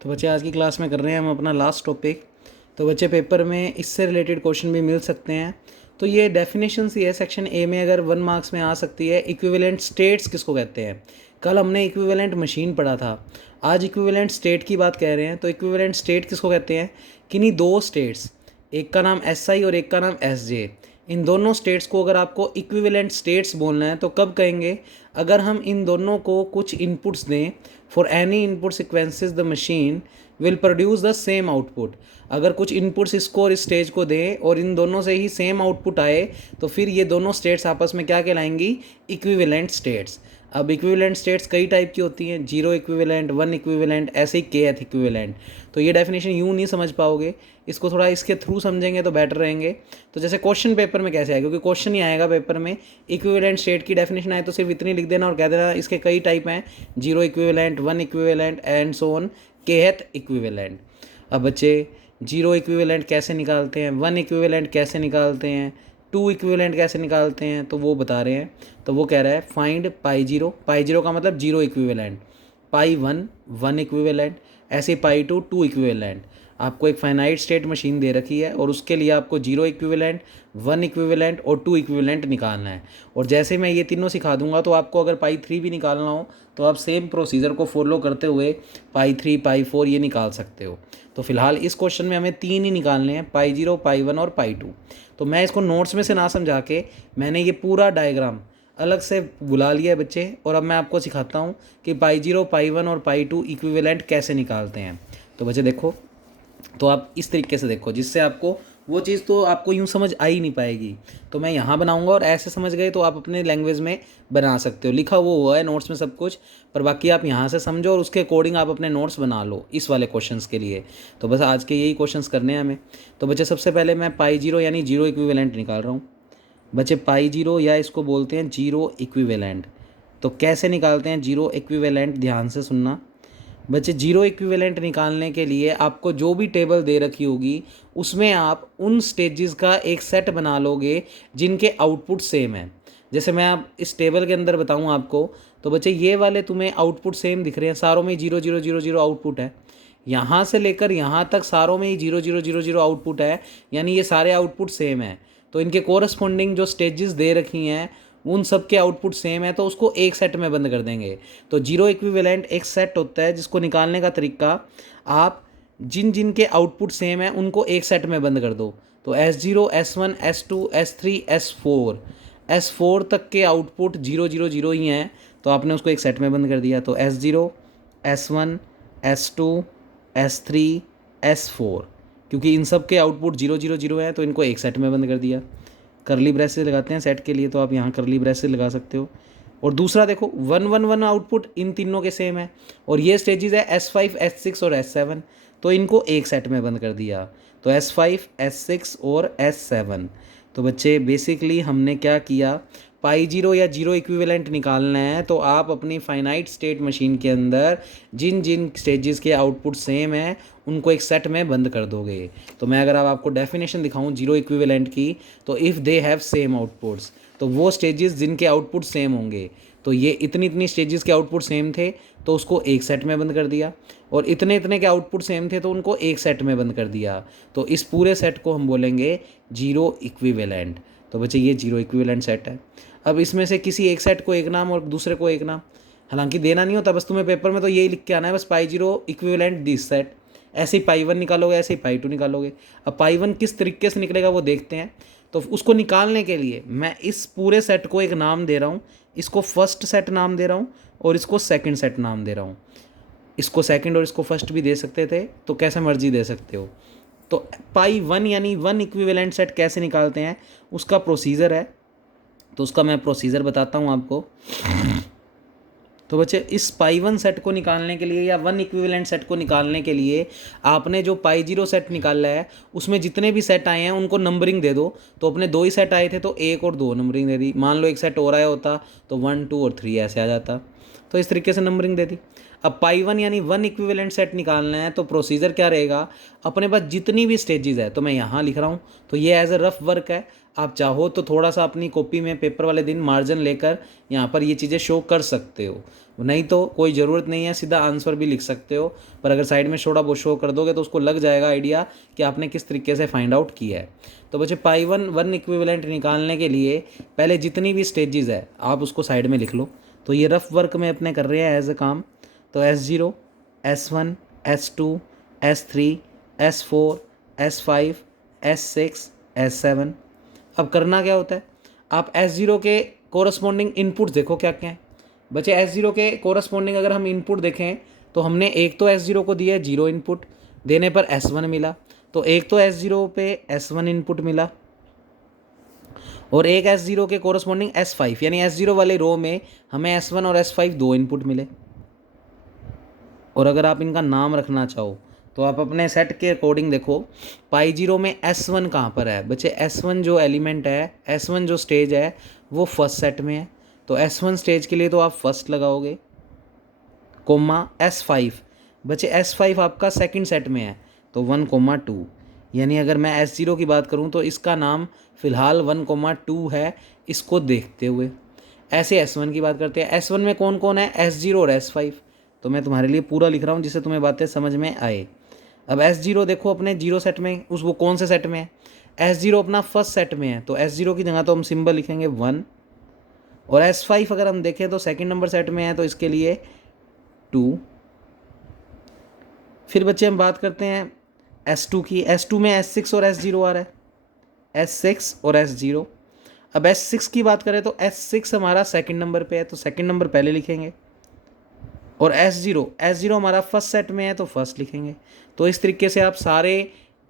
तो बच्चे आज की क्लास में कर रहे हैं हम अपना लास्ट टॉपिक। तो बच्चे पेपर में इससे रिलेटेड क्वेश्चन भी मिल सकते हैं। तो ये डेफिनेशन ही है, सेक्शन ए में अगर 1 मार्क्स में आ सकती है। इक्विवेलेंट स्टेट्स किसको कहते हैं? कल हमने इक्विवेलेंट मशीन पढ़ा था, आज इक्विवेलेंट स्टेट की बात कह रहे हैं। तो इक्विवेलेंट स्टेट किसको कहते हैं? किन्हीं दो स्टेट्स, एक का नाम एस आई और एक का नाम एस जे, इन दोनों स्टेट्स को अगर आपको इक्विवेलेंट स्टेट्स बोलना है तो कब कहेंगे? अगर हम इन दोनों को कुछ इनपुट्स दें। For any input sequences the machine will produce the same output. अगर कुछ इनपुट्स इसको और इस स्टेज को दें और इन दोनों से ही सेम आउटपुट आए तो फिर ये दोनों स्टेट्स आपस में क्या कहलाएंगी? Equivalent states. अब इक्विवेलेंट स्टेट्स कई टाइप की होती हैं, जीरो इक्विवेलेंट, वन इक्विवेलेंट, ऐसे ही kth इक्विवेलेंट। तो ये डेफिनेशन यूँ नहीं समझ पाओगे, इसको थोड़ा इसके थ्रू समझेंगे तो बेटर रहेंगे। तो जैसे क्वेश्चन पेपर में कैसे आएगा, क्योंकि क्वेश्चन ही आएगा पेपर में, इक्विवेलेंट स्टेट की डेफिनेशन आए तो सिर्फ इतनी लिख देना और कह देना इसके कई टाइप हैं, zero equivalent, one equivalent and so on, kth equivalent. अब बच्चे जीरो इक्विवेलेंट कैसे निकालते हैं, वन इक्विवेलेंट कैसे निकालते हैं, टू इक्विवेलेंट कैसे निकालते हैं, तो वो बता रहे हैं। तो वो कह रहा है फाइंड पाई जीरो का मतलब जीरो इक्विवेलेंट, पाई वन इक्विवेलेंट, ऐसे पाई टू इक्विवेलेंट। आपको एक फाइनाइट स्टेट मशीन दे रखी है और उसके लिए आपको जीरो इक्विवेलेंट, वन इक्विवेलेंट और टू इक्विवेलेंट निकालना है। और जैसे मैं ये तीनों सिखा दूंगा तो आपको अगर पाई थ्री भी निकालना हो तो आप सेम प्रोसीजर को फॉलो करते हुए पाई थ्री, पाई फोर ये निकाल सकते हो। तो फिलहाल इस क्वेश्चन में हमें तीन ही निकालने हैं, पाई जीरो, पाई वन और पाई टू। तो मैं इसको नोट्स में से ना समझा के मैंने ये पूरा डायग्राम अलग से बुला लिया है बच्चे, और अब मैं आपको सिखाता हूँ कि पाई जीरो, पाई वन और पाई टू इक्विवेलेंट कैसे निकालते हैं। तो बच्चे देखो, तो आप इस तरीके से देखो जिससे आपको वो चीज़ तो आपको यूँ समझ आ ही नहीं पाएगी। तो मैं यहाँ बनाऊँगा और ऐसे समझ गए तो आप अपने लैंग्वेज में बना सकते हो। लिखा वो हुआ है नोट्स में सब कुछ, पर बाकी आप यहाँ से समझो और उसके अकॉर्डिंग आप अपने नोट्स बना लो इस वाले क्वेश्चंस के लिए। तो बस आज के यही क्वेश्चंस करने हैं हमें। तो बच्चे सबसे पहले मैं पाई जीरो यानी जीरो इक्विवेलेंट निकाल रहा हूँ। बच्चे पाई जीरो या इसको बोलते हैं जीरो इक्विवेलेंट। तो कैसे निकालते हैं जीरो इक्विवेलेंट, ध्यान से सुनना बच्चे। जीरो इक्विवेलेंट निकालने के लिए आपको जो भी टेबल दे रखी होगी उसमें आप उन स्टेजेस का एक सेट बना लोगे जिनके आउटपुट सेम है। जैसे मैं आप इस टेबल के अंदर बताऊं आपको, तो बच्चे ये वाले तुम्हें आउटपुट सेम दिख रहे हैं, सारों में zero zero zero zero output है। यहाँ से लेकर यहाँ तक सारों में ही zero zero zero zero output है, यानी ये सारे आउटपुट सेम है। तो इनके कोरस्पॉन्डिंग जो स्टेजेस दे रखी हैं उन सब के आउटपुट सेम है, तो उसको एक सेट में बंद कर देंगे। तो जीरो इक्विवेलेंट एक सेट होता है जिसको निकालने का तरीका, आप जिन जिन के आउटपुट सेम है उनको एक सेट में बंद कर दो। तो S0, S1, S2, S3, S4, S4 तक के आउटपुट जीरो जीरो जीरो ही हैं, तो आपने उसको एक सेट में बंद कर दिया। तो S0, S1, S2, S3, S4, क्योंकि इन सब के आउटपुट जीरो जीरो जीरो हैं तो इनको एक सेट में बंद कर दिया। करली ब्रेसेस लगाते हैं सेट के लिए, तो आप यहाँ करली ब्रेसेस लगा सकते हो। और दूसरा देखो, वन वन वन आउटपुट इन तीनों के सेम है और ये स्टेजेस है S5, S6 और S7, तो इनको एक सेट में बंद कर दिया। तो S5, S6 और S7। तो बच्चे बेसिकली हमने क्या किया, पाई जीरो या जीरो इक्विवेलेंट निकालना है तो आप अपनी फाइनाइट स्टेट मशीन के अंदर जिन जिन स्टेजेस के आउटपुट सेम है उनको एक सेट में बंद कर दोगे। तो मैं अगर अब आपको डेफिनेशन दिखाऊं जीरो इक्विवेलेंट की, तो if they have same outputs, तो वो स्टेजेस जिनके आउटपुट सेम होंगे, तो ये इतनी इतनी स्टेजेस के आउटपुट सेम थे तो उसको एक सेट में बंद कर दिया, और इतने इतने के आउटपुट सेम थे तो उनको एक सेट में बंद कर दिया। तो इस पूरे सेट को हम बोलेंगे जीरो इक्विवेलेंट। तो बच्चे ये जीरो इक्विवेलेंट सेट है। अब इसमें से किसी एक सेट को एक नाम और दूसरे को एक नाम हालांकि देना नहीं होता, बस तुम्हें पेपर में तो यही लिख के आना है, बस pi zero equivalent this set. ऐसे ही पाई वन निकालोगे, ऐसे ही पाई टू निकालोगे। अब पाई वन किस तरीके से निकलेगा वो देखते हैं। तो उसको निकालने के लिए मैं इस पूरे सेट को एक नाम दे रहा हूँ, इसको फर्स्ट सेट नाम दे रहा हूँ और इसको सेकंड सेट नाम दे रहा हूँ। इसको सेकंड और इसको फर्स्ट भी दे सकते थे, तो कैसे मर्जी दे सकते हो। तो पाई वन यानी वन इक्विवेलेंट सेट कैसे निकालते हैं उसका प्रोसीजर है, तो उसका मैं प्रोसीजर बताता हूँ आपको। तो बच्चे इस पाई वन सेट को निकालने के लिए या वन इक्विवेलेंट सेट को निकालने के लिए आपने जो पाई जीरो सेट निकाला है उसमें जितने भी सेट आए हैं उनको नंबरिंग दे दो। तो अपने दो ही सेट आए थे तो एक और दो नंबरिंग दे दी। मान लो एक सेट और आया होता तो 1, 2 और 3 ऐसे आ जाता, तो इस तरीके से नंबरिंग दे दी। अब पाई वन यानी वन इक्विवेलेंट सेट निकालना है तो प्रोसीजर क्या रहेगा, अपने पास जितनी भी स्टेजेस है, तो मैं यहाँ लिख रहा हूँ, तो ये एज अ रफ वर्क है, आप चाहो तो थोड़ा सा अपनी कॉपी में पेपर वाले दिन मार्जिन लेकर यहाँ पर ये चीज़ें शो कर सकते हो, नहीं तो कोई ज़रूरत नहीं है, सीधा आंसर भी लिख सकते हो। पर अगर साइड में थोड़ा बहुत शो कर दोगे तो उसको लग जाएगा आइडिया कि आपने किस तरीके से फाइंड आउट किया है। तो बच्चे पाई वन इक्विवेलेंट निकालने के लिए पहले जितनी भी स्टेजेस है आप उसको साइड में लिख लो। तो ये रफ वर्क में अपने कर रहे हैं एज अ काम। तो S0, S1, S2, S3, S4, S5, S6, S7। अब करना क्या होता है, आप S0 के कोरस्पॉन्डिंग इनपुट देखो क्या क्या है। बच्चे S0 के कोरस्पॉन्डिंग अगर हम इनपुट देखें तो हमने एक तो S0 को दिया है 0 इनपुट, देने पर S1 मिला, तो एक तो S0 पे S1 इनपुट मिला और एक S0 के कोरस्पॉन्डिंग S5, यानी S0 वाले रो में हमें S1 और S5 दो इनपुट मिले। और अगर आप इनका नाम रखना चाहो तो आप अपने सेट के अकॉर्डिंग देखो, पाई जीरो में S1 कहाँ पर है बच्चे, S1 जो एलिमेंट है, S1 जो स्टेज है वो फर्स्ट सेट में है, तो S1 स्टेज के लिए तो आप फर्स्ट लगाओगे, कोमा S5। बच्चे S5 आपका सेकंड सेट में है तो 1,2, यानी अगर मैं S0 की बात करूं तो इसका नाम फ़िलहाल 1,2 है, इसको देखते हुए। ऐसे S1 की बात करते हैं, S1 में कौन कौन है, S0 और S5। तो मैं तुम्हारे लिए पूरा लिख रहा हूँ जिससे तुम्हें बातें समझ में आए। अब S0 देखो अपने जीरो सेट में, उस वो कौन से सेट में है, S0 अपना फर्स्ट सेट में है, तो S0 की जगह तो हम सिंबल लिखेंगे 1। और S5 अगर हम देखें तो सेकंड नंबर सेट में है, तो इसके लिए 2। फिर बच्चे हम बात करते हैं S2 की। S2 में S6 और S0 आ रहा है, S6 और S0। अब S6 की बात करें तो S6 हमारा सेकंड नंबर पे है, तो सेकंड नंबर पहले लिखेंगे। और S0 हमारा फर्स्ट सेट में है तो फर्स्ट लिखेंगे। तो इस तरीके से आप सारे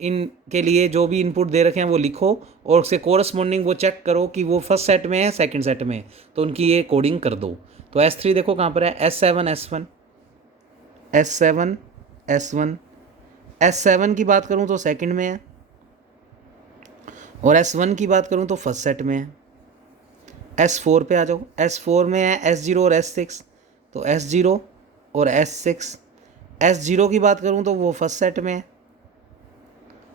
इनके लिए जो भी इनपुट दे रखे हैं वो लिखो और उसके कोरस्पॉन्डिंग वो चेक करो कि वो फर्स्ट सेट में है सेकंड सेट में, तो उनकी ये कोडिंग कर दो। तो S3 देखो कहाँ पर है, S7 S1, S7 S1। S7 की बात करूँ तो सेकंड में है और S1 की बात करूँ तो फर्स्ट सेट में है। S4 पे आ जाओ, S4 में है S0 और S6, तो S0 और S6। S0 की बात करूँ तो वो फर्स्ट सेट में है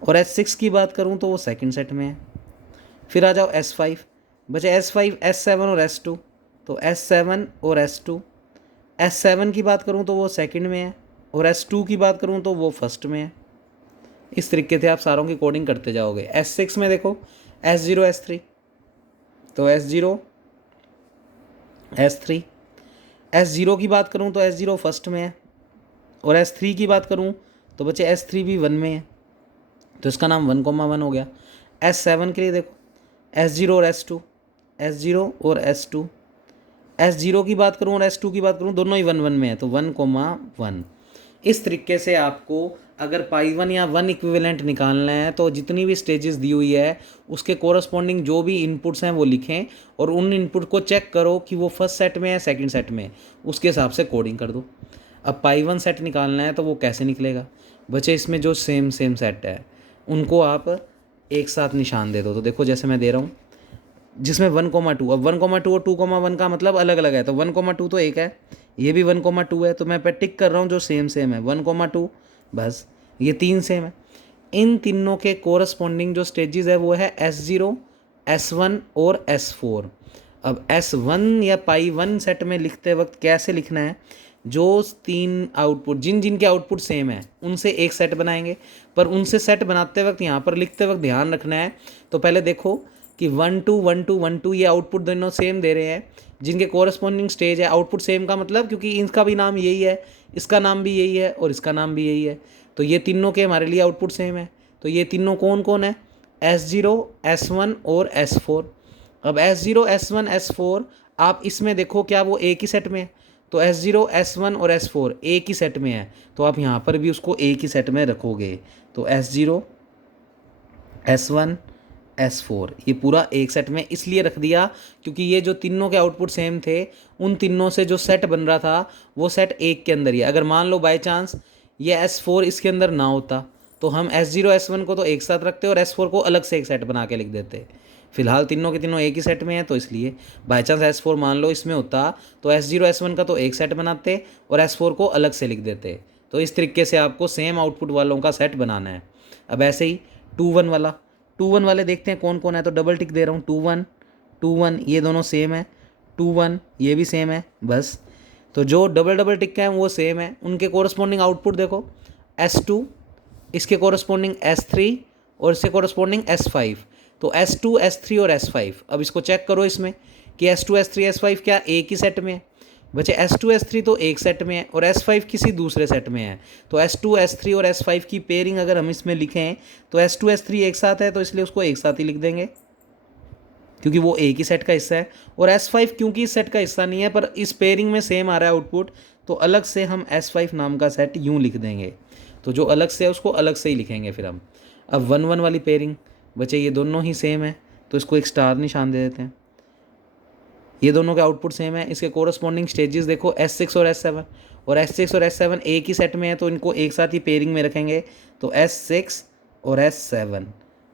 और S6 की बात करूँ तो वो सेकंड सेट में है। फिर आ जाओ S5, बचे S5 S7 और S2, तो S7 और S2। S7 की बात करूँ तो वो सेकंड में है और S2 की बात करूँ तो वो फर्स्ट में है। इस तरीके से आप सारों की कोडिंग करते जाओगे। S6 में देखो S0 S3, तो S0 S3। S0 की बात करूँ तो S0 फर्स्ट में है और S3 की बात करूँ तो बच्चे S3 भी 1 में है, तो इसका नाम 1,1 हो गया। S7 के लिए देखो S0 और S2, S0 और S2। S0 की बात करूँ और S2 की बात करूँ दोनों ही 1,1 में है, तो 1,1। इस तरीके से आपको अगर पाई वन या वन इक्विवेलेंट निकालना है तो जितनी भी स्टेजेस दी हुई है उसके कोरस्पॉन्डिंग जो भी इनपुट्स हैं वो लिखें और उन इनपुट को चेक करो कि वो फर्स्ट सेट में है सेकंड सेट में, उसके हिसाब से कोडिंग कर दो। अब पाई वन सेट निकालना है तो वो कैसे निकलेगा बच्चे, इसमें जो सेम सेट है उनको आप एक साथ निशान दे दो। तो देखो जैसे मैं दे रहा हूँ जिसमें 1,2, अब 1,2 और 2,1 का मतलब अलग अलग है, तो 1,2 तो एक है, ये भी 1,2 है, तो मैं पे टिक कर रहा हूँ जो सेम है 1,2, बस ये 3 सेम है। इन तीनों के कोरस्पॉन्डिंग जो स्टेजेस है वो है S0, S1 और S4। अब S1 या पाई वन सेट में लिखते वक्त कैसे लिखना है, जो 3 आउटपुट जिन जिन के आउटपुट सेम है उनसे एक सेट बनाएंगे, पर उनसे सेट बनाते वक्त यहाँ पर लिखते वक्त ध्यान रखना है। तो पहले देखो कि 1 2 1 2 1 2 ये आउटपुट दोनों सेम दे रहे हैं, जिनके कोरस्पॉन्डिंग स्टेज है आउटपुट सेम का मतलब क्योंकि इनका भी नाम यही है, इसका नाम भी यही है और इसका नाम भी यही है, तो ये तीनों के हमारे लिए आउटपुट सेम है। तो ये तीनों कौन कौन है, S0 S1 और S4। अब S0 S1 S4 आप इसमें देखो क्या वो एक ही सेट में है, तो S0 S1 और S4 एक ही सेट में है, तो आप यहाँ पर भी उसको एक ही सेट में रखोगे। तो S0 S1 S4 ये पूरा एक सेट में इसलिए रख दिया क्योंकि ये जो तीनों के आउटपुट सेम थे उन तीनों से जो सेट बन रहा था वो सेट एक के अंदर ही है। अगर मान लो बाय चांस ये S4 इसके अंदर ना होता तो हम S0 S1 को तो एक साथ रखते और S4 को अलग से एक सेट बना के लिख देते। फिलहाल तीनों के तीनों एक ही सेट में है, तो इसलिए बाई चांस S4 मान लो इसमें होता तो S0 S1 का तो एक सेट बनाते और S4 को अलग से लिख देते। तो इस तरीके से आपको सेम आउटपुट वालों का सेट बनाना है। अब ऐसे ही 2 1 वाला, टू वन वाले देखते हैं कौन कौन है, तो डबल टिक दे रहा हूँ, टू वन ये दोनों सेम है, टू वन ये भी सेम है बस। तो जो डबल डबल टिक के हैं वो सेम है, उनके कोरस्पॉन्डिंग आउटपुट देखो S2, इसके कोरस्पॉन्डिंग S3 और इसके कोरस्पॉन्डिंग S5। तो S2 S3 और S5, अब इसको चेक करो इसमें कि S2 S3 S5 क्या एक ही सेट में है। बच्चे S2 S3 तो एक सेट में है और S5 किसी दूसरे सेट में है। तो S2 S3 और S5 की पेयरिंग अगर हम इसमें लिखें तो S2 S3 एक साथ है, तो इसलिए उसको एक साथ ही लिख देंगे क्योंकि वो एक ही सेट का हिस्सा है। और S5 क्योंकि इस सेट का हिस्सा नहीं है पर इस पेयरिंग में सेम आ रहा है आउटपुट, तो अलग से हम S5 नाम का सेट यूँ लिख देंगे। तो जो अलग से है उसको अलग से ही लिखेंगे फिर हम। अब 1 1 वाली पेयरिंग बच्चे ये दोनों ही सेम है, तो इसको एक स्टार निशान दे देते हैं। ये दोनों के आउटपुट सेम है, इसके कोरस्पॉन्डिंग स्टेजेस देखो S6 और S7, और S6 और S7 एक ही सेट में है तो इनको एक साथ ही पेयरिंग में रखेंगे, तो S6 और S7।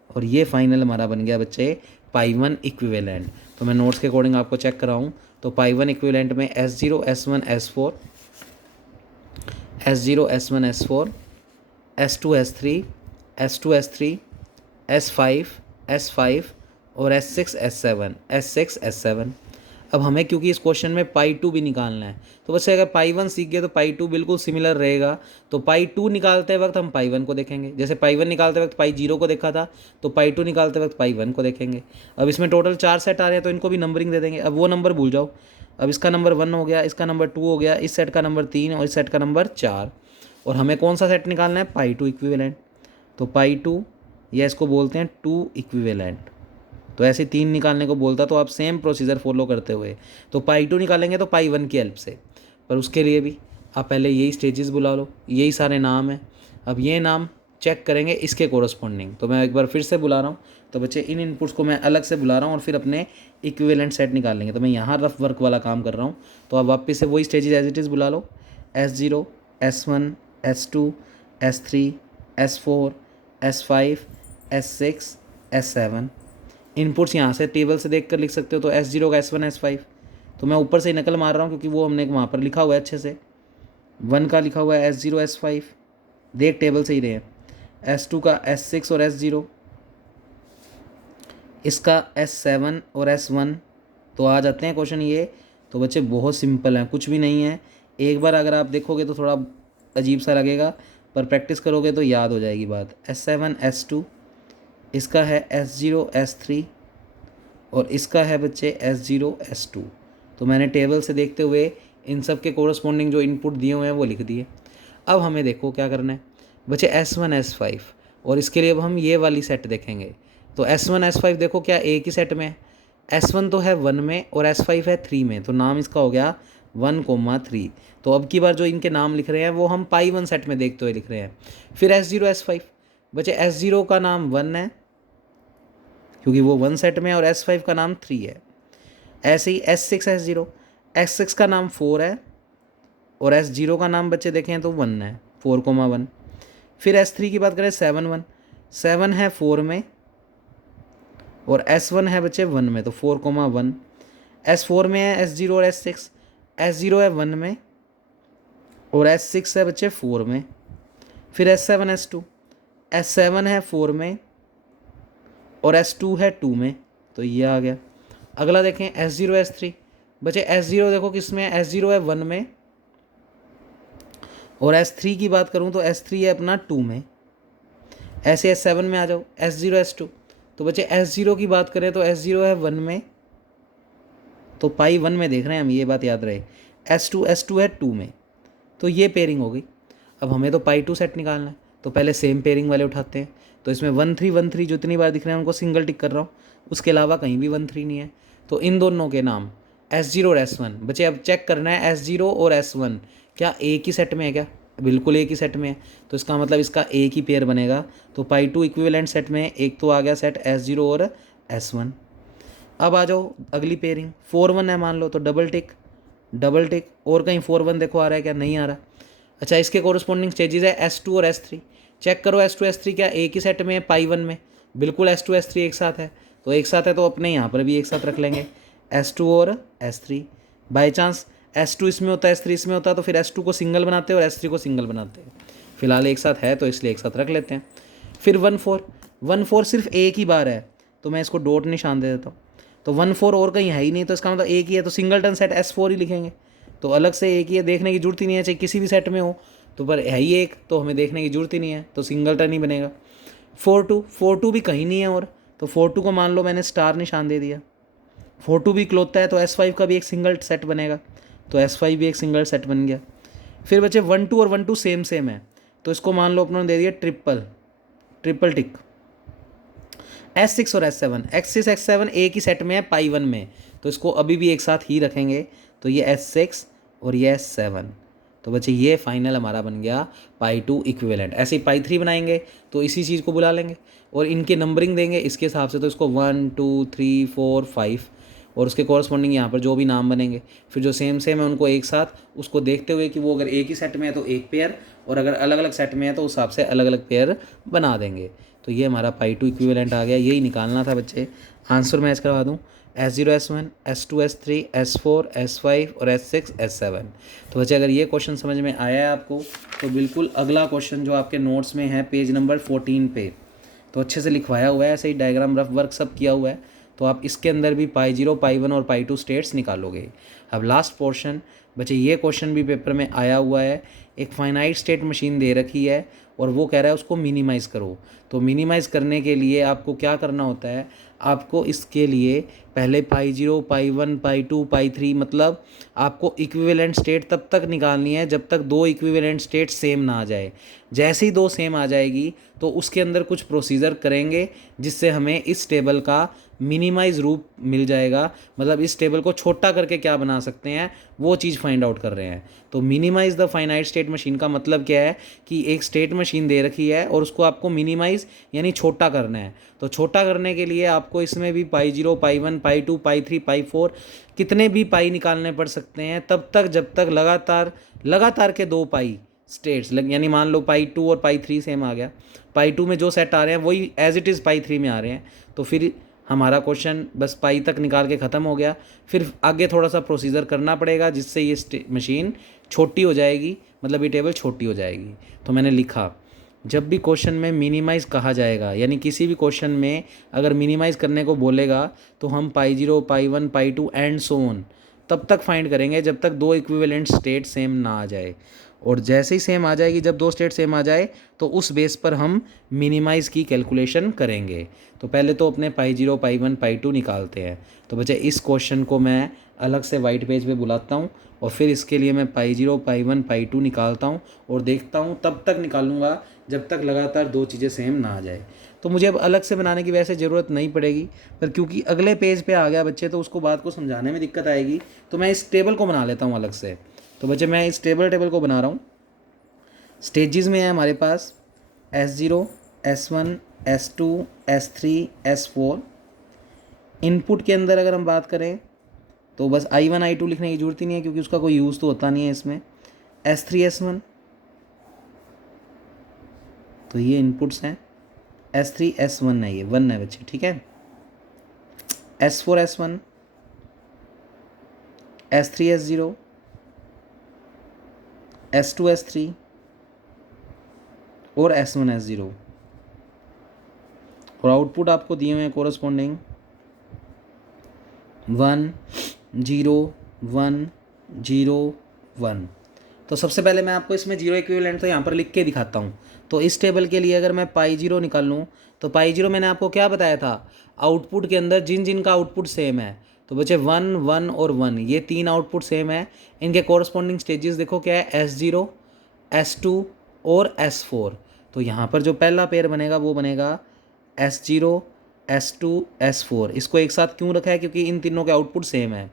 और ये फाइनल हमारा बन गया बच्चे पाई1 इक्विवेलेंट। तो मैं नोट्स के अकॉर्डिंग आपको चेक कराऊँ तो पाई1 इक्विवेलेंट में S0 S1 S4, S0 S1 S4, S2 S3, S2 S3, S5 S5 और S6 S7, S6 S7। अब हमें क्योंकि इस क्वेश्चन में पाई2 भी निकालना है, तो बच्चे अगर पाई1 सीख गए तो पाई2 बिल्कुल सिमिलर रहेगा। तो पाई2 निकालते वक्त हम पाई1 को देखेंगे, जैसे पाई1 निकालते वक्त पाई0 को देखा था, तो पाई2 निकालते वक्त पाई1 को देखेंगे। अब इसमें टोटल 4 सेट आ रहे हैं तो इनको भी नंबरिंग दे देंगे। अब वो नंबर भूल जाओ, अब इसका नंबर 1 हो गया, इसका नंबर 2 हो गया, इस सेट का नंबर 3 और इस सेट का नंबर 4। और हमें कौन सा सेट निकालना है, पाई2 इक्विवेलेंट। तो पाई2 या इसको बोलते हैं 2 इक्विवेलेंट। तो ऐसे 3 निकालने को बोलता तो आप सेम प्रोसीजर फॉलो करते हुए तो पाई2 निकालेंगे तो पाई1 की हेल्प से। पर उसके लिए भी आप पहले यही स्टेजेस बुला लो, यही सारे नाम हैं। अब ये नाम चेक करेंगे इसके कोरस्पॉन्डिंग। तो मैं एक बार फिर से बुला रहा हूँ, तो बच्चे इन इनपुट्स को मैं अलग से बुला रहा हूँ और फिर अपने इक्विवेलेंट सेट निकालेंगे। तो मैं यहाँ रफ वर्क वाला काम कर रहा हूँ, तो आप वापस से वही स्टेजेस एज इट इज़ बुला लो। S0 S1 S2 S3 S4 S5 S6 S7। Inputs यहाँ से टेबल से देख कर लिख सकते हो। तो S0 का S1 S5, तो मैं ऊपर से ही नकल मार रहा हूँ क्योंकि वो हमने वहाँ पर लिखा हुआ है अच्छे से। 1 का लिखा हुआ है S0 S5, देख टेबल से ही रहे हैं। S2 का S6 और S0, इसका S7 और S1। तो आ जाते हैं क्वेश्चन ये। तो बच्चे बहुत सिंपल हैं, कुछ भी नहीं है। एक बार अगर आप देखोगे तो थोड़ा अजीब सा लगेगा, पर प्रैक्टिस करोगे तो याद हो जाएगी बात। S7 S2, इसका है S0 S3 और इसका है बच्चे S0 S2। तो मैंने टेबल से देखते हुए इन सब के कोरस्पॉन्डिंग जो इनपुट दिए हुए हैं वो लिख दिए। अब हमें देखो क्या करना है बच्चे, S1 S5, और इसके लिए अब हम ये वाली सेट देखेंगे। तो S1 S5 देखो क्या एक ही सेट में है। S1 तो है 1 में और S5 है 3 में, तो नाम इसका हो गया 1,3। तो अब की बार जो इनके नाम लिख रहे हैं वो हम पाई1 सेट में देखते हुए लिख रहे हैं। फिर S0 S5 बच्चे, S0 का नाम 1 है क्योंकि वो 1 सेट में है और S5 का नाम 3 है। ऐसे ही S6 S0, S6 का नाम 4 है और S0 का नाम बच्चे देखें तो 1 है, 4,1। फिर S3 की बात करें 7 1, 7 है 4 में और S1 है बच्चे 1 में, तो 4,1। S4 में है S0 और S6, S0 है 1 में और S6 है बच्चे 4 में। फिर S7 S2, S7 है 4 में और S2 है 2 में, तो ये आ गया। अगला देखें S0 S3 बच्चे, S0 देखो किस में है, S0 है 1 में और S3 की बात करूँ तो S3 है अपना 2 में। ऐसे S7 में आ जाओ, S0 S2, तो बच्चे S0 की बात करें तो S0 है 1 में, तो पाई1 में देख रहे हैं हम, ये बात याद रहे। S2 है 2 में, तो ये पेयरिंग हो गई। अब हमें तो पाई2 सेट निकालना है, तो पहले सेम पेयरिंग वाले उठाते हैं। तो इसमें 1 3 1 3 जो इतनी बार दिख रहे हैं उनको सिंगल टिक कर रहा हूँ, उसके अलावा कहीं भी 1 3 नहीं है। तो इन दोनों के नाम S0 और S1। बच्चे अब चेक करना है S0 और S1 क्या एक ही सेट में है क्या, बिल्कुल एक ही सेट में है, तो इसका मतलब इसका एक ही पेयर बनेगा। तो पाई2 इक्विवेलेंट सेट में एक तो आ गया सेट S0 और S1। अब आ जाओ अगली पेयरिंग, 4 1 है मान लो, तो डबल टिक डबल टिक। और कहीं 4 1 देखो आ रहा है क्या, नहीं आ रहा। अच्छा, इसके कोरस्पॉन्डिंग स्टेजेस है S2 और S3। चेक करो S2 S3 क्या एक ही सेट में है, पाई1 में बिल्कुल S2 S3 एक साथ है, तो एक साथ है तो अपने यहाँ पर भी एक साथ रख लेंगे S2 और S3। बाई चांस S2 इसमें होता है S3 इसमें होता है तो फिर S2 को सिंगल बनाते हैं और S3 को सिंगल बनाते हैं। फिलहाल एक साथ है तो इसलिए एक साथ रख लेते हैं। फिर 1 4 1 4 सिर्फ एक ही बार है तो मैं इसको डॉट निशान दे देता हूँ। तो 1 4 और कहीं है ही नहीं, तो इसका मतलब एक ही है, तो सिंगलटन सेट S4 ही लिखेंगे। तो अलग से एक ही है, देखने की जरूरत ही नहीं है, चाहे किसी भी सेट में हो, तो पर है ही एक, तो हमें देखने की जरूरत ही नहीं है, तो सिंगलटन ही बनेगा। 4 2 भी कहीं नहीं है, और तो 4 2 को मान लो मैंने स्टार निशान दे दिया। 4 2 भी क्लोथता है, तो S5 का भी एक सिंगल सेट बनेगा, तो S5 भी एक सिंगल सेट बन गया। फिर बचे 1 2 और 1 2 सेम सेम है, तो इसको मान लो अपनों ने दे दिया ट्रिपल टिक। S6 और S7, X6 X7 एक ही सेट में है पाई 1 में, तो इसको अभी भी एक साथ ही रखेंगे, तो ये S6 और ये S7, तो बच्चे ये फाइनल हमारा बन गया पाई 2 इक्विवेलेंट। ऐसे ही पाई 3 बनाएंगे तो इसी चीज़ को बुला लेंगे और इनके नंबरिंग देंगे इसके हिसाब से, तो इसको 1 2 3 4 5 और उसके कॉरस्पॉन्डिंग यहाँ पर जो भी नाम बनेंगे, फिर जो सेम सेम है उनको एक साथ उसको देखते हुए कि वो अगर एक ही सेट में है तो एक पेयर, और अगर अलग अलग सेट में है तो उस हिसाब से अलग अलग पेयर बना देंगे। तो ये हमारा पाई 2 इक्विवेलेंट आ गया, यही निकालना था बच्चे। आंसर मैच करवा दूँ, S0 S1 S2 S3 S4 S5 और S6 S7। तो बच्चे अगर ये क्वेश्चन समझ में आया है आपको, तो बिल्कुल अगला क्वेश्चन जो आपके नोट्स में है पेज नंबर 14 पे, तो अच्छे से लिखवाया हुआ है, ऐसे ही डायग्राम रफ वर्क सब किया हुआ है, तो आप इसके अंदर भी पाई 0 पाई 1 और पाई 2 स्टेट्स निकालोगे। अब लास्ट पोर्शन बच्चे, ये क्वेश्चन भी पेपर में आया हुआ है। एक फाइनाइट स्टेट मशीन दे रखी है और वो कह रहा है उसको मिनिमाइज़ करो। तो मिनिमाइज़ करने के लिए आपको क्या करना होता है, आपको इसके लिए पहले पाई 0 पाई 1 पाई 2 पाई 3, मतलब आपको इक्विवेलेंट स्टेट तब तक निकालनी है जब तक दो इक्विवेलेंट स्टेट सेम ना आ जाए। जैसे ही दो सेम आ जाएगी तो उसके अंदर कुछ प्रोसीजर करेंगे जिससे हमें इस टेबल का मिनिमाइज रूप मिल जाएगा, मतलब इस टेबल को छोटा करके क्या बना सकते हैं वो चीज़ फाइंड आउट कर रहे हैं। तो minimize the finite state machine का मतलब क्या है कि एक स्टेट मशीन दे रखी है और उसको आपको मिनिमाइज यानी छोटा करना है। तो छोटा करने के लिए आपको इसमें भी पाई 0 पाई 1 पाई 2 पाई 3 पाई 4 कितने भी पाई निकालने पड़ सकते हैं, तब तक जब तक लगातार के दो पाई स्टेट्स यानी मान लो पाई 2 और पाई 3 सेम आ गया, पाई 2 में जो सेट आ रहे हैं वही एज इट इज़ पाई 3 में आ रहे हैं, तो फिर हमारा क्वेश्चन बस पाई तक निकाल के ख़त्म हो गया। फिर आगे थोड़ा सा प्रोसीजर करना पड़ेगा जिससे ये मशीन छोटी हो जाएगी, मतलब ये टेबल छोटी हो जाएगी। तो मैंने लिखा, जब भी क्वेश्चन में मिनिमाइज़ कहा जाएगा, यानी किसी भी क्वेश्चन में अगर मिनिमाइज़ करने को बोलेगा तो हम पाई 0 पाई 1 पाई 2 एंड सो ऑन तब तक फाइंड करेंगे जब तक दो इक्विवेलेंट स्टेट सेम ना आ जाए, और जैसे ही सेम आ जाएगी, जब दो स्टेट सेम आ जाए तो उस बेस पर हम मिनिमाइज़ की कैलकुलेशन करेंगे। तो पहले तो अपने पाई 0 पाई 1 पाई 2 निकालते हैं। तो बच्चे इस क्वेश्चन को मैं अलग से वाइट पेज पे बुलाता हूँ और फिर इसके लिए मैं पाई 0 पाई 1 पाई 2 निकालता हूँ और देखता हूँ, तब तक निकालूंगा जब तक लगातार दो चीज़ें सेम ना आ जाए। तो मुझे अब अलग से बनाने की वैसे ज़रूरत नहीं पड़ेगी, पर क्योंकि अगले पेज पे आ गया बच्चे तो उसको बात को समझाने में दिक्कत आएगी, तो मैं इस टेबल को बना लेता हूँ अलग से। तो बच्चे मैं इस टेबल को बना रहा हूँ। स्टेजेस में है हमारे पास S0 S1 S2 S3 S4। Input के अंदर अगर हम बात करें तो बस I1 I2 लिखने की ज़रूरत ही नहीं है क्योंकि उसका कोई यूज़ तो होता नहीं है इसमें। S3 S1, तो ये इनपुट्स हैं। S3 S1 है, ये 1 है बच्चे, ठीक है। S4 S1 S3 S0 S2 S3 और S1 S0, और आउटपुट आपको दिए हुए हैं कोरस्पॉन्डिंग 1 0 1 0 1। तो सबसे पहले मैं आपको इसमें जीरो इक्विवेलेंट तो यहाँ पर लिख के दिखाता हूँ। तो इस टेबल के लिए अगर मैं पाई 0 निकाल लूँ तो पाई 0 मैंने आपको क्या बताया था, आउटपुट के अंदर जिन जिन का आउटपुट सेम है, तो बच्चे 1 1 और 1 ये तीन आउटपुट सेम है। इनके कोरस्पॉन्डिंग स्टेजेस देखो क्या है, S0 S2 और S4। तो यहाँ पर जो पहला पेयर बनेगा वो बनेगा S0 S2 S4। इसको एक साथ क्यों रखा है, क्योंकि इन तीनों के आउटपुट सेम है,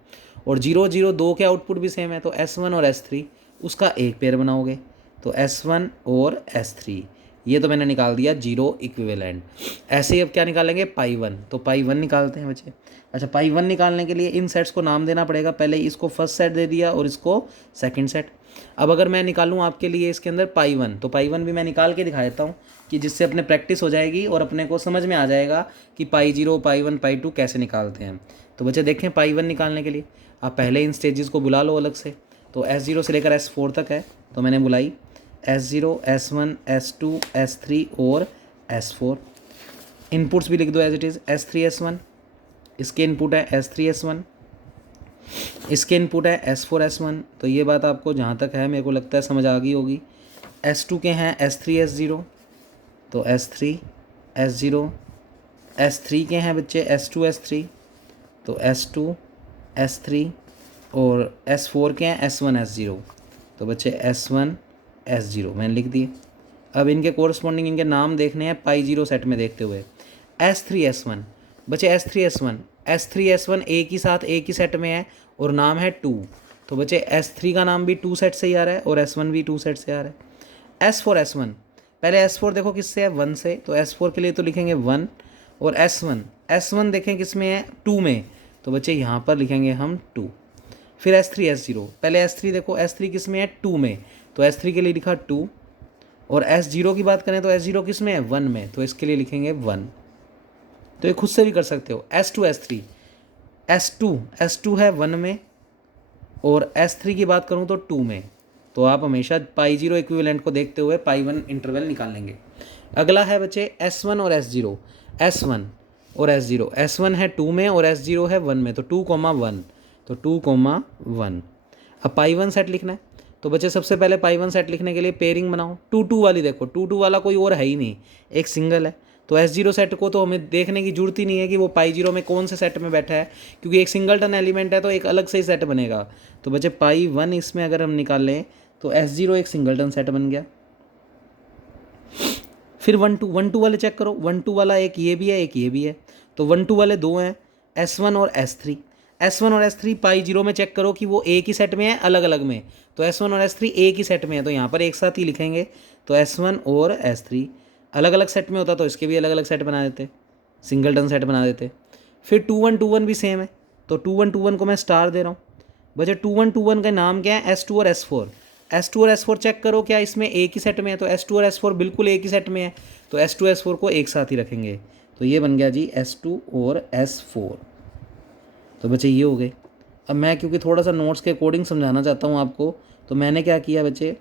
और 0 0 2 के आउटपुट भी सेम है, तो S1 और S3 उसका एक पेयर बनाओगे, तो S1 और S3। ये तो मैंने निकाल दिया जीरो इक्विवेलेंट। ऐसे ही अब क्या निकालेंगे, पाई 1। तो पाई 1 निकालते हैं बच्चे। अच्छा, पाई 1 निकालने के लिए इन सेट्स को नाम देना पड़ेगा। पहले इसको फर्स्ट सेट दे दिया और इसको सेकंड सेट। अब अगर मैं निकालूँ आपके लिए इसके अंदर पाई 1, तो पाई 1 भी मैं निकाल के दिखा देता हूँ कि जिससे अपने प्रैक्टिस हो जाएगी और अपने को समझ में आ जाएगा कि पाई 0 पाई 1 पाई 2 कैसे निकालते हैं। तो बच्चे देखें, पाई 1 निकालने के लिए आप पहले इन स्टेजेस को बुला लो अलग से। तो S0 से लेकर S4 तक है, तो मैंने बुलाई S0 S1 S2 S3 और S4। इनपुट्स भी लिख दो एज इट इज़, S3S1 इसके इनपुट है, S3S1 इसके इनपुट है, S4S1। तो ये बात आपको जहाँ तक है मेरे को लगता है समझ आ गई होगी। S2 के हैं S3S0, तो S3S0, S3 के हैं बच्चे S2S3, तो S2S3, और S4 के हैं S1S0, तो बच्चे S1S0 मैंने लिख दिए। अब इनके कोरस्पॉन्डिंग इनके नाम देखने हैं पाई जीरो सेट में देखते हुए। S3S1 बच्चे S3S1 एक ही साथ एक ही सेट में है और नाम है 2, तो बच्चे S3 का नाम भी 2 सेट से ही आ रहा है और S1 भी 2 सेट से आ रहा है। S4S1 पहले S4 देखो किससे है, 1 से, तो S4 के लिए तो लिखेंगे 1, और S1 देखें किस में है, 2 में, तो बच्चे यहाँ पर लिखेंगे हम 2। फिर S3S0 पहले S3 देखो, S3 किस में है, 2 में, तो S3 के लिए लिखा 2, और S0 की बात करें तो S0 किस में है, 1 में, तो इसके लिए लिखेंगे 1। तो ये खुद से भी कर सकते हो। S2S3 S2 है 1 में, और S3 की बात करूँ तो 2 में, तो आप हमेशा पाई जीरो इक्विवेलेंट को देखते हुए पाई 1 इंटरवल निकाल लेंगे। अगला है बच्चे S1 और S0, S1 और S0, S1 है 2 में और S0 है 1 में, तो 2,1, तो 2,1। अब पाई 1 सेट लिखना है, तो बच्चे सबसे पहले पाई 1 सेट लिखने के लिए पेयरिंग बनाओ। 2 वाली देखो, 2 वाला कोई और है ही नहीं, एक सिंगल है, तो S0 सेट को तो हमें देखने की जरूरत ही नहीं है कि वो पाई जीरो में कौन से सेट में बैठा है, क्योंकि एक सिंगलटन एलिमेंट है तो एक अलग से ही सेट बनेगा। तो बच्चे पाई 1 इसमें अगर हम निकाल लें तो S0 एक सिंगलटन सेट बन गया। फिर 1 2 वाले चेक करो, 1 2 वाला एक ये भी है एक ये भी है, तो 1 2 वाले दो हैं, S1 और S3 पाई जीरो में चेक करो कि वो एक ही सेट में है अलग अलग में, तो S1 और S3 एक ही सेट में है, तो यहाँ पर एक साथ ही लिखेंगे। तो S1 और S3 अलग अलग सेट में होता तो इसके भी अलग अलग सेट बना देते, सिंगलटन सेट बना देते। फिर 2 1 भी सेम है, तो 2 1 को मैं स्टार दे रहा हूँ। बच्चे 2 1 का नाम क्या है, S2 और S4 चेक करो क्या इसमें एक ही सेट में है, तो S2 और S4 बिल्कुल एक ही सेट में है, तो S2 S4 को एक साथ ही रखेंगे, तो ये बन गया जी S2 और S4। तो बच्चे ये हो गए। अब मैं क्योंकि थोड़ा सा नोट्स के अकॉर्डिंग समझाना चाहता हूँ आपको, तो मैंने क्या किया बच्चे,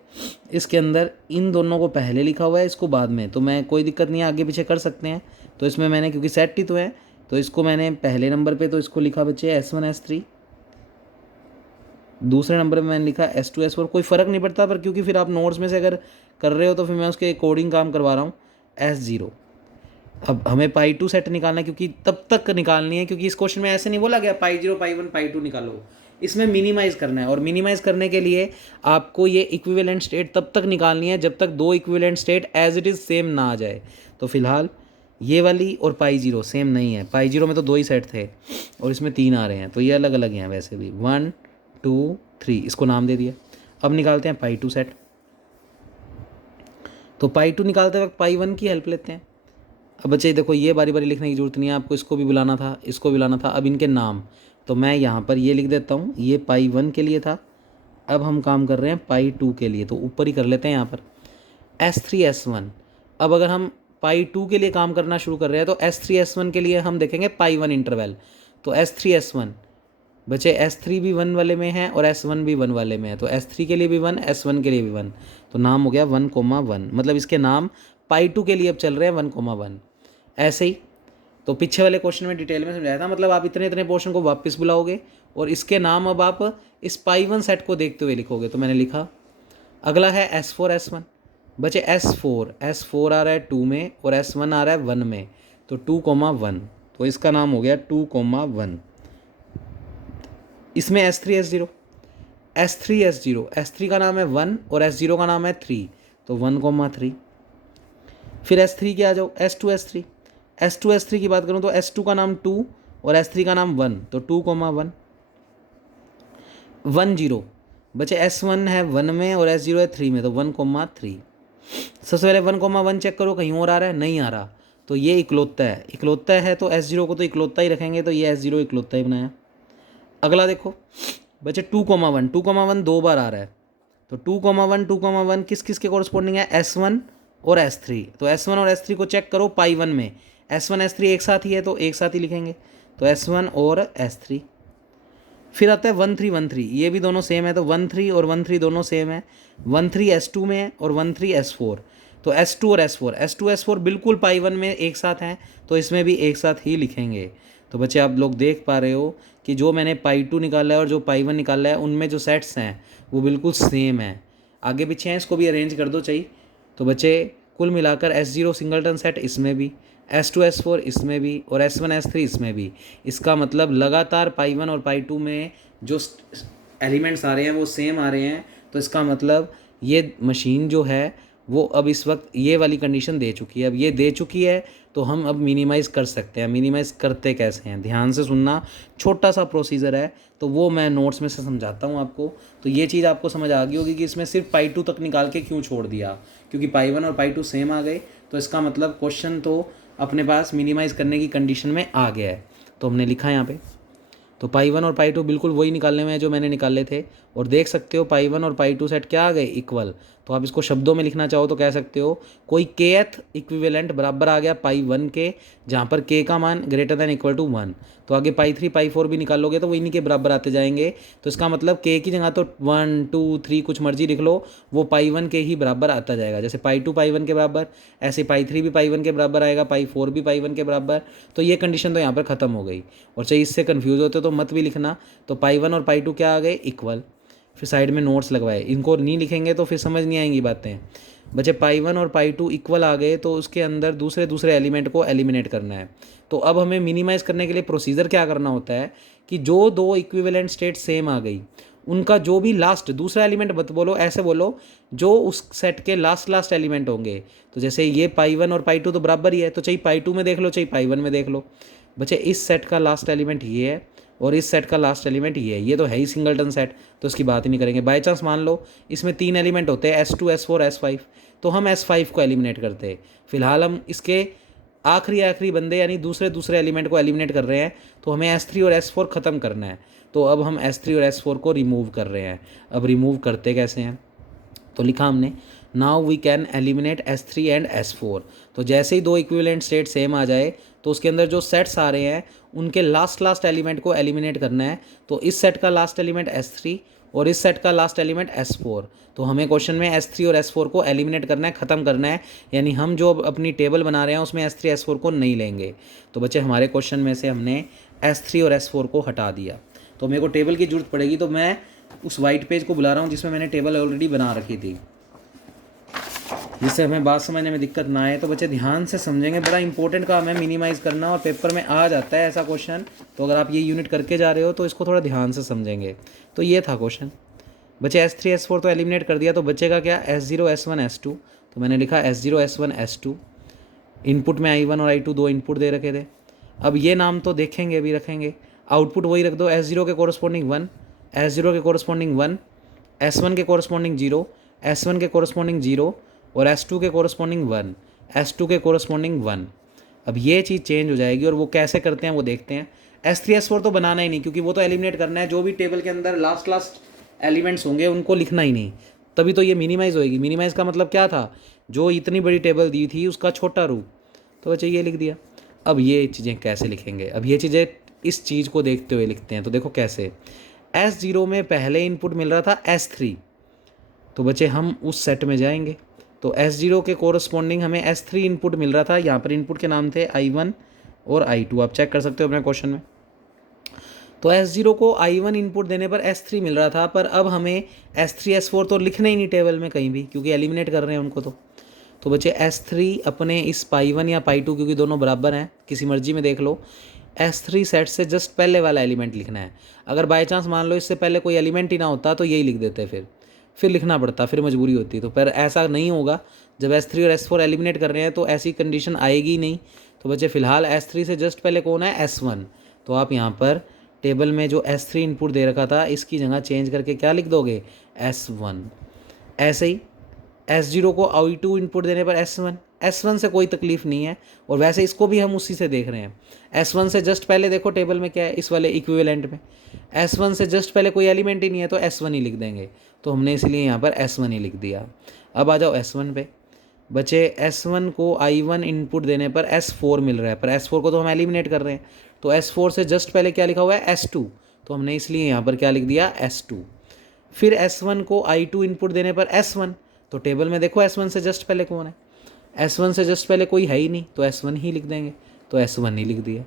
इसके अंदर इन दोनों को पहले लिखा हुआ है, इसको बाद में, तो मैं कोई दिक्कत नहीं है, आगे पीछे कर सकते हैं। तो इसमें मैंने क्योंकि सेट ही तो है, तो इसको मैंने पहले नंबर पे तो इसको लिखा बच्चे S1 S3, दूसरे नंबर पे मैंने लिखा S2 S4, कोई फ़र्क नहीं पड़ता, पर क्योंकि फिर आप नोट्स में से अगर कर रहे हो तो फिर मैं उसके अकॉर्डिंग काम करवा रहा हूँ। S0 अब हमें पाई 2 सेट निकालना है, क्योंकि तब तक निकालनी है, क्योंकि इस क्वेश्चन में ऐसे नहीं बोला गया पाई 0 पाई 1 पाई 2 निकालो, इसमें मिनिमाइज़ करना है, और मिनिमाइज़ करने के लिए आपको ये इक्विवेलेंट स्टेट तब तक निकालनी है जब तक दो equivalent state as it is same ना आ जाए। तो फिलहाल ये वाली और पाई 0 सेम नहीं है, पाई 0 में तो 2 ही सेट थे और इसमें 3 आ रहे हैं, तो ये अलग अलग हैं वैसे भी। 1 2 3 इसको नाम दे दिया। अब निकालते हैं पाई 2 सेट, तो पाई 2 निकालते वक्त पाई 1 की हेल्प लेते हैं। अब बच्चे देखो ये बारी बारी लिखने की जरूरत नहीं है आपको, इसको भी बुलाना था इसको भी बुलाना था। अब इनके नाम तो मैं यहाँ पर ये लिख देता हूँ, ये पाई 1 के लिए था, अब हम काम कर रहे हैं पाई 2 के लिए, तो ऊपर ही कर लेते हैं यहाँ पर S3 S1। अब अगर हम पाई 2 के लिए काम करना शुरू कर रहे हैं तो S3 S1 के लिए हम देखेंगे पाई 1 इंटरवल, तो S3 S1 बच्चे S3 भी 1 वाले में है और S1 भी 1 वाले में है, तो S3 के लिए भी 1 S1 के लिए भी 1, तो नाम हो गया 1,1, मतलब इसके नाम पाई 2 के लिए अब चल रहे हैं 1,1। ऐसे ही तो पीछे वाले क्वेश्चन में डिटेल में समझाया था, मतलब आप इतने इतने पोर्शन को वापस बुलाओगे और इसके नाम अब आप इस पाई 1 सेट को देखते हुए लिखोगे। तो मैंने लिखा। अगला है S4 S1, बचे S4 आ रहा है 2 में और S1 आ रहा है 1 में, तो 2,1, तो इसका नाम हो गया 2,1। इसमें S3 का नाम है 1 और S0 का नाम है 3, तो 1,3। फिर S3 के आ जाओ, S2 S3 की बात करूँ तो S2 का नाम 2 और S3 का नाम 1, तो 2,1। 10 बचे S1 है 1 में और S0 है 3 में, तो 1,3। सबसे पहले 1,1 चेक करो कहीं और आ रहा है, नहीं आ रहा, तो ये इकलौता है तो S0 को तो इकलौता ही रखेंगे, तो ये S0 इकलौता ही बनाया। अगला देखो बचे 2,1 दो बार आ रहा है, तो 2,1 किस किस के कॉरस्पॉन्डिंग है, S1 और S3, तो S1 और S3 को चेक करो पाई 1 में, S1 S3 एक साथ ही है तो एक साथ ही लिखेंगे, तो S1 और S3। फिर आता है 1,3 ये भी दोनों सेम है, तो 1,3 और 1,3 दोनों सेम है। 1,3 S2 में है और 1,3 S4, तो S2 और S4 बिल्कुल पाई 1 में एक साथ हैं, तो इसमें भी एक साथ ही लिखेंगे। तो बच्चे आप लोग देख पा रहे हो कि जो मैंने पाई 2 निकाला है और जो पाई 1 निकाला है उनमें जो सेट्स हैं वो बिल्कुल सेम है। आगे पीछे हैं, इसको भी अरेंज कर दो चाहिए। तो बच्चे कुल मिलाकर S0 सिंगलटन सेट इसमें भी, S2 S4 इसमें भी और S1 S3 इसमें भी। इसका मतलब लगातार पाई 1 और पाई 2 में जो एलिमेंट्स आ रहे हैं वो सेम आ रहे हैं। तो इसका मतलब ये मशीन जो है वो अब इस वक्त ये वाली कंडीशन दे चुकी है। अब ये दे चुकी है तो हम अब मिनिमाइज़ कर सकते हैं। मिनिमाइज़ करते कैसे हैं, ध्यान से सुनना, छोटा सा प्रोसीजर है, तो वो मैं नोट्स में से समझाता हूँ आपको। तो ये चीज़ आपको समझ आ गई होगी कि इसमें सिर्फ पाई 2 तक निकाल के क्यों छोड़ दिया, क्योंकि पाई 1 और पाई 2 सेम आ गए। तो इसका मतलब क्वेश्चन तो अपने पास मिनिमाइज़ करने की कंडीशन में आ गया है। तो हमने लिखा यहाँ पे, तो पाई 1 और पाई 2 बिल्कुल वही निकालने में है जो मैंने निकाले थे। और देख सकते हो पाई 1 और पाई 2 सेट क्या आ गए, इक्वल। तो आप इसको शब्दों में लिखना चाहो तो कह सकते हो कोई kth इक्विवेलेंट बराबर आ गया पाई 1 के, जहाँ पर k का मान ग्रेटर दैन इक्वल टू 1। तो आगे पाई 3 पाई 4 भी निकालोगे तो वो इन्हीं के बराबर आते जाएंगे। तो इसका मतलब k की जगह तो 1 2 3 कुछ मर्जी लिख लो, वो पाई 1 के ही बराबर आता जाएगा। जैसे पाई 2 पाई 1 के बराबर, ऐसे पाई 3 भी पाई 1 के बराबर आएगा, पाई 4 भी पाई 1 के बराबर। तो ये कंडीशन तो यहाँ पर ख़त्म हो गई। और चाहिए इससे कन्फ्यूज़ होते तो मत भी लिखना। तो पाई 1 और पाई 2 क्या आ गए, इक्वल। फिर साइड में नोट्स लगवाए, इनको नहीं लिखेंगे तो फिर समझ नहीं आएंगी बातें। बचे पाई 1 और पाई 2 इक्वल आ गए तो उसके अंदर दूसरे एलिमेंट को एलिमिनेट करना है। तो अब हमें मिनिमाइज़ करने के लिए प्रोसीजर क्या करना होता है कि जो दो इक्विवेलेंट स्टेट सेम आ गई उनका जो भी लास्ट दूसरा एलिमेंट मत बोलो, ऐसे बोलो जो उस सेट के लास्ट एलिमेंट होंगे। तो जैसे ये पाई 1 और पाई 2 तो बराबर ही है, तो चाहिए पाई 2 में देख लो चाहिए पाई 1 में देख लो। बच्चे इस सेट का लास्ट एलिमेंट ये है और इस सेट का लास्ट एलिमेंट ये है, ये तो है ही सिंगलटन सेट, तो इसकी बात ही नहीं करेंगे। बाई चांस मान लो इसमें 3 एलिमेंट होते हैं S2 S4 S5, तो हम S5 को एलिमिनेट करते हैं। फिलहाल हम इसके आखिरी बंदे यानी दूसरे एलिमेंट को एलिमिनेट कर रहे हैं, तो हमें S3 और S4 ख़त्म करना है। तो अब हम S3 और S4 को रिमूव कर रहे हैं। अब रिमूव करते कैसे हैं, तो लिखा हमने now we can eliminate S3 and S4। तो जैसे ही दो इक्विवेलेंट स्टेट सेम आ जाए तो उसके अंदर जो सेट्स आ रहे हैं उनके लास्ट एलिमेंट को एलिमिनेट करना है। तो इस सेट का लास्ट एलिमेंट S3 और इस सेट का लास्ट एलिमेंट S4। तो हमें क्वेश्चन में S3 और S4 को एलिमिनेट करना है, ख़त्म करना है। यानी हम जो अपनी टेबल बना रहे हैं उसमें S3 S4 को नहीं लेंगे। तो बच्चे हमारे क्वेश्चन में से हमने S3 और S4 को हटा दिया। तो मेरे को टेबल की ज़रूरत पड़ेगी, तो मैं उस वाइट पेज को बुला रहा हूँ जिसमें मैंने टेबल ऑलरेडी बना रखी थी, जिससे हमें बात समझने में दिक्कत ना आए। तो बच्चे ध्यान से समझेंगे, बड़ा इंपॉर्टेंट काम है मिनिमाइज़ करना, और पेपर में आ जाता है ऐसा क्वेश्चन। तो अगर आप ये यूनिट करके जा रहे हो तो इसको थोड़ा ध्यान से समझेंगे। तो ये था क्वेश्चन। बच्चे S3 S4 तो एलिमिनेट कर दिया, तो बच्चेगा क्या S0 S1 S2। तो मैंने लिखा S0 S1 S2। इनपुट में I1 और I2 दो इनपुट दे रखे थे। अब ये नाम तो देखेंगे अभी रखेंगे, आउटपुट वही रख दो। S0 के कोरस्पॉन्डिंग 1, S0 के कोरस्पॉन्डिंग 1, S1 के कोरस्पॉन्डिंग 0, S1 के कोरस्पॉन्डिंग 0 और S2 के कोरस्पॉन्डिंग 1, S2 के कोरस्पॉन्डिंग 1। अब ये चीज़ चेंज हो जाएगी और वो कैसे करते हैं वो देखते हैं। S3 S4 तो बनाना ही नहीं, क्योंकि वो तो एलिमिनेट करना है। जो भी टेबल के अंदर लास्ट एलिमेंट्स होंगे उनको लिखना ही नहीं, तभी तो ये मिनिमाइज़ होएगी। मिनिमाइज़ का मतलब क्या था, जो इतनी बड़ी टेबल दी थी उसका छोटा रूप। तो बच्चे ये लिख दिया। अब ये चीज़ें कैसे लिखेंगे, अब ये चीज़ें इस चीज़ को देखते हुए लिखते हैं। तो देखो कैसे, S0 में पहले इनपुट मिल रहा था S3, तो बच्चे हम उस सेट में जाएंगे। तो S0 के कोरस्पॉन्डिंग हमें S3 इनपुट मिल रहा था। यहाँ पर इनपुट के नाम थे I1 और I2, आप चेक कर सकते हो अपने क्वेश्चन में। तो S0 को I1 इनपुट देने पर S3 मिल रहा था, पर अब हमें S3 S4 तो लिखना ही नहीं टेबल में कहीं भी, क्योंकि एलिमिनेट कर रहे हैं उनको। तो बच्चे S3 अपने इस पाई 1 या पाई 2, क्योंकि दोनों बराबर हैं, किसी मर्जी में देख लो, S3 सेट से जस्ट पहले वाला एलिमेंट लिखना है। अगर बाई चांस मान लो इससे पहले कोई एलिमेंट ही ना होता तो यही लिख देते, फिर लिखना पड़ता, फिर मजबूरी होती। तो पर ऐसा नहीं होगा, जब S3 और S4 एलिमिनेट कर रहे हैं तो ऐसी कंडीशन आएगी ही नहीं। तो बच्चे फिलहाल S3 से जस्ट पहले कौन है, S1। तो आप यहाँ पर टेबल में जो S3 इनपुट दे रखा था इसकी जगह चेंज करके क्या लिख दोगे, S1। ऐसे ही S0 को I2 इनपुट देने पर S1 से कोई तकलीफ़ नहीं है, और वैसे इसको भी हम उसी से देख रहे हैं। S1 से जस्ट पहले देखो टेबल में क्या है, इस वाले इक्विवेलेंट में S1 से जस्ट पहले कोई एलिमेंट ही नहीं है, तो S1 ही लिख देंगे। तो हमने इसलिए यहाँ पर S1 ही लिख दिया। अब आ जाओ S1 पे। बचे S1 को I1 इनपुट देने पर S4 मिल रहा है, पर S4 को तो हम एलिमिनेट कर रहे हैं। तो S4 से जस्ट पहले क्या लिखा हुआ है, S2, तो हमने इसलिए यहाँ पर क्या लिख दिया, S2। फिर S1 को I2 इनपुट देने पर S1, तो टेबल में देखो S1 से जस्ट पहले कौन है, S1 से जस्ट पहले कोई है ही नहीं तो S1 ही लिख देंगे, तो S1 ही लिख दिया।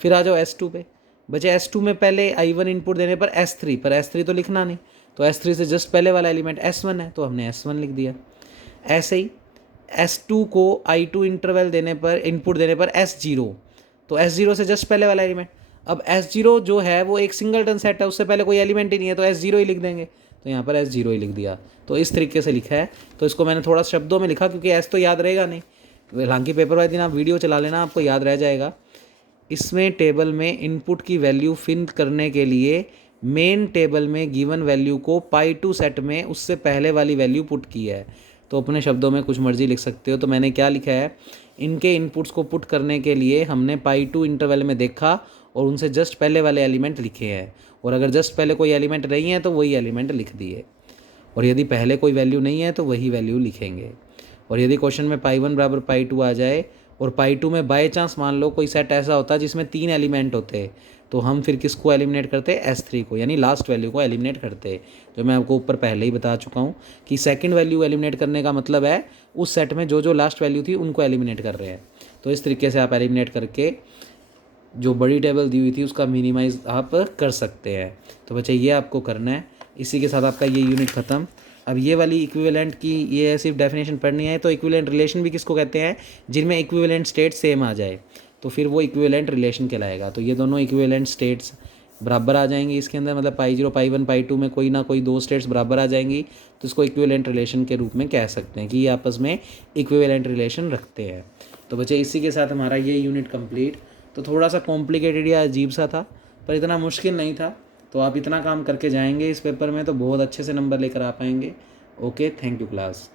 फिर आ जाओ S2 पे, बचे S2 में पहले I1 इनपुट देने पर S3, पर S3 तो लिखना नहीं, तो S3 से जस्ट पहले वाला एलिमेंट S1 है तो हमने S1 लिख दिया। ऐसे ही S2 को I2 इंटरवल देने पर इनपुट देने पर S0, तो S0 से जस्ट पहले वाला एलिमेंट। अब S0 जो है वो एक सिंगलटन सेट है, उससे पहले कोई एलिमेंट ही नहीं है तो S0 ही लिख देंगे, तो यहाँ पर S0 ही लिख दिया। तो इस तरीके से लिखा है, तो इसको मैंने थोड़ा शब्दों में लिखा क्योंकि S तो याद रहेगा नहीं, हालांकि पेपर वाले दिन आप वीडियो चला लेना, आपको याद रह जाएगा। इसमें टेबल में इनपुट की वैल्यू फिल करने के लिए मेन टेबल में गिवन वैल्यू को पाई2 सेट में उससे पहले वाली वैल्यू पुट की है। तो अपने शब्दों में कुछ मर्जी लिख सकते हो। तो मैंने क्या लिखा है, इनके इनपुट्स को पुट करने के लिए हमने पाई2 इंटरवल में देखा और उनसे जस्ट पहले वाले एलिमेंट लिखे हैं, और अगर जस्ट पहले कोई एलिमेंट नहीं है तो वही एलिमेंट लिख दिए, और यदि पहले कोई वैल्यू नहीं है तो वही वैल्यू लिखेंगे। और यदि क्वेश्चन में पाई1 बराबर पाई2 आ जाए और पाई2 में बाय चांस मान लो कोई सेट ऐसा होता है जिसमें 3 एलिमेंट होते, तो हम फिर किसको एलिमिनेट करते, S3 को, यानी लास्ट वैल्यू को एलिमिनेट करते। जो मैं आपको ऊपर पहले ही बता चुका हूँ कि सेकंड वैल्यू एलिमिनेट करने का मतलब है उस सेट में जो जो लास्ट वैल्यू थी उनको एलिमिनेट कर रहे हैं। तो इस तरीके से आप एलिमिनेट करके जो बड़ी टेबल दी हुई थी उसका मिनिमाइज आप कर सकते हैं। तो बच्चे ये आपको करना है। इसी के साथ आपका ये यूनिट ख़त्म। अब ये वाली इक्विवेलेंट की ये सिर्फ डेफिनेशन पढ़नी है। तो इक्विवेलेंट रिलेशन भी किसको कहते हैं, जिनमें इक्विवेलेंट स्टेट सेम आ जाए तो फिर वो इक्विवेलेंट रिलेशन कहलाएगा। तो ये दोनों इक्विवेलेंट स्टेट्स बराबर आ जाएंगी इसके अंदर, मतलब पाई0 पाई1 पाई2 में कोई ना कोई 2 स्टेट्स बराबर आ जाएंगी, तो इसको इक्विवेलेंट रिलेशन के रूप में कह सकते हैं कि ये आपस में इक्विवेलेंट रिलेशन रखते हैं। तो बच्चे इसी के साथ हमारा ये यूनिट कंप्लीट। तो थोड़ा सा कॉम्प्लिकेटेड या अजीब सा था पर इतना मुश्किल नहीं था। तो आप इतना काम करके जाएंगे इस पेपर में तो बहुत अच्छे से नंबर लेकर आ पाएंगे। Okay, thank you class.